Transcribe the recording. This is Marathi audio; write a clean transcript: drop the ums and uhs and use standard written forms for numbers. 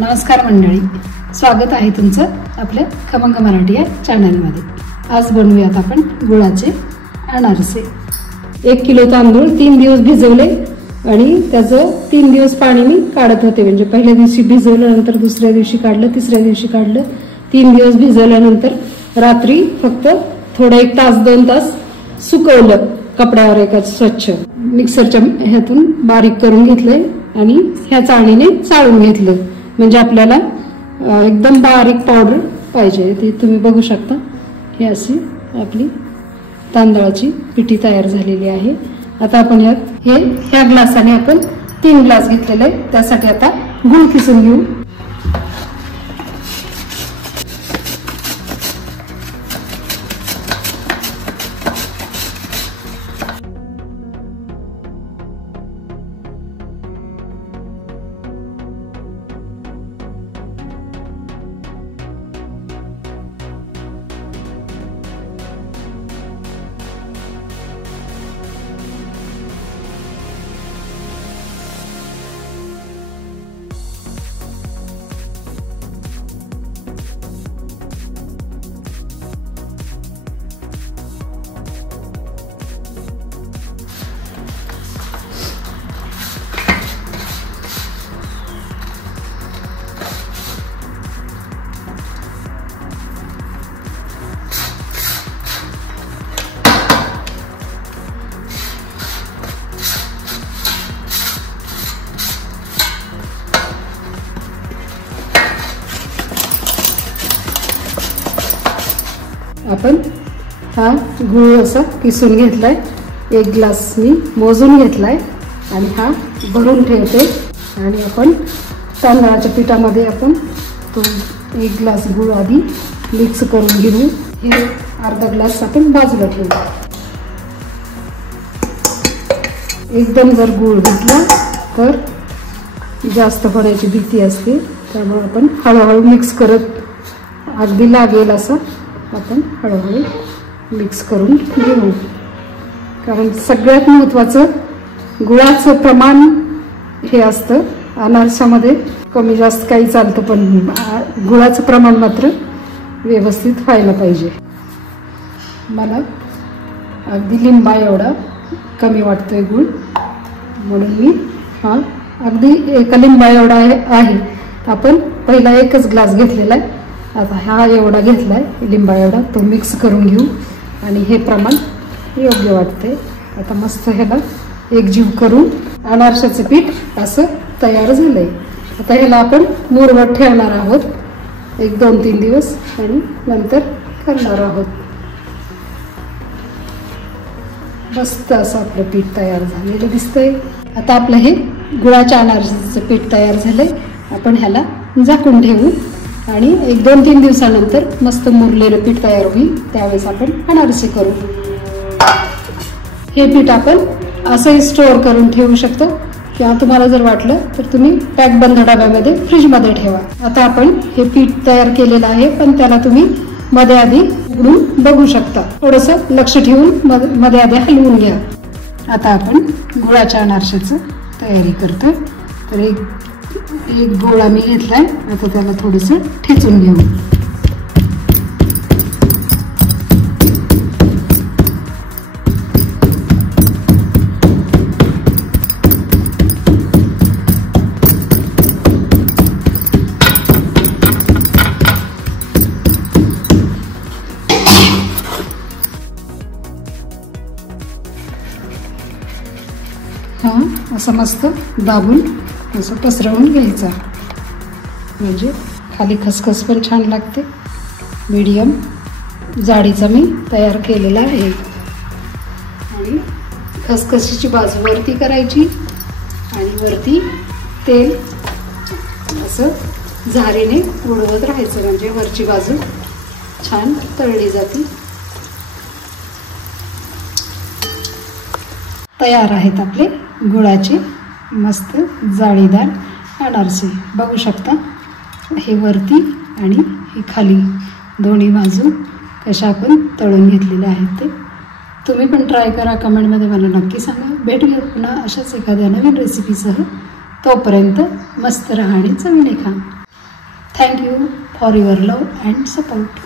नमस्कार मंडळी, स्वागत आहे तुमचं आपल्या खमंग मराठी या चॅनलमध्ये। आज बनवूयात आपण गुळाचे अनारसे। 1 किलो तांदूळ 3 दिवस भिजवले आणि त्याचं 3 दिवस पाणी मी काढत होते। म्हणजे पहिल्या दिवशी भिजवलं, नंतर दुसऱ्या दिवशी काढलं, तिसऱ्या दिवशी काढलं। 3 दिवस भिजवल्यानंतर रात्री फक्त थोडं 1 तास 2 तास सुकवलं कपड्यावर एका स्वच्छ। मिक्सरच्या ह्यातून बारीक करून घेतलंय आणि ह्या चाळणीने चाळून घेतलं। म्हणजे आपल्याला एकदम बारीक पावडर पाहिजे ते तुम्ही बघू शकता। हे अशी आपली तांदळाची पिठी तयार झालेली आहे। आता आपण ह्या ग्लासाने आपण 3 ग्लास घेतलेले, त्यासाठी आता गुळ किसून घेऊ। आपण हा गुळ असा किसून घेतलाय। 1 ग्लास मी मोजून घेतलाय आणि हा भरून ठेवते। आणि आपण तांदळाच्या पिठामध्ये आपण तो 1 ग्लास गुळ आधी मिक्स करून घेऊ। हे अर्धा ग्लास आपण बाजूला ठेवू। एकदम जर गुळ घेतला तर जास्त होण्याची भीती असते, त्यामुळे आपण हळूहळू मिक्स करत अगदी लागेल असं आपण हळूहळू मिक्स करून घेऊ। कारण सगळ्यात महत्त्वाचं गुळाचं प्रमाण हे असतं। अनारसामध्ये कमी जास्त काही चालतं, पण गुळाचं प्रमाण मात्र व्यवस्थित व्हायला पाहिजे। मला अगदी लिंबा एवढा कमी वाटतोय गुळ, म्हणून मी हा अगदी 1 लिंबा एवढा आहे। आपण पहिला 1च ग्लास घेतलेला आहे, आता हा एवढा घेतलाय लिंबा एवढा, तो मिक्स करून घेऊ। आणि हे प्रमाण योग्य वाटते। आता मस्त ह्याला एकजीव करून अनारशाचं पीठ असं तयार झालंय। आता ह्याला आपण मुरवत ठेवणार आहोत 1-2-3 दिवस आणि नंतर करणार आहोत। मस्त असं आपलं पीठ तयार झालेलं दिसतंय। आता आपलं हे गुळाच्या अनारशाचं पीठ तयार झालंय। आपण ह्याला झाकून ठेवू आणि 1-2-3 दिवसानंतर मस्त मुरलेलं पीठ तयार होईल, त्यावेळेस आपण अनारसे करू। हे पीठ आपण असंही स्टोअर करून ठेवू शकतो, किंवा तुम्हाला जर वाटलं तर तुम्ही पॅक बंद डब्यामध्ये फ्रीजमध्ये ठेवा। आता आपण हे पीठ तयार केलेलं आहे, पण त्याला तुम्ही मध्ये आधी उघडून बघू शकता। थोडंसं लक्ष ठेवून मध्ये आधी हलवून घ्या। आता आपण गुळाच्या अनारशाचं तयारी करतोय। तर एक गोळा मी घेतलाय, आता त्याला थोडंसं ठेचून घेऊ। हा असं मस्त दाबून असं पसरवून घ्यायचा, म्हणजे खाली खसखस पण छान लागते। मीडियम जाडीचा मी तयार केलेला आहे। आणि खसखशीची बाजू वरती करायची आणि वरती तेल असं झारीने उडवत राहायचं, म्हणजे वरची बाजू छान तळली जाते। तयार आहेत आपले गुळाचे मस्त जाळीदार अनारसे। बघू शकता हे वरती आणि हे खाली दोन्ही बाजू कशा आपण तळून घेतलेले आहेत ते। तुम्ही पण ट्राय करा, कमेंटमध्ये मला नक्की सांगा। भेटूया पुन्हा अशाच एखाद्या नवीन रेसिपीसह। तोपर्यंत मस्त रहा आणि चवीने खा। Thank you for your love and support.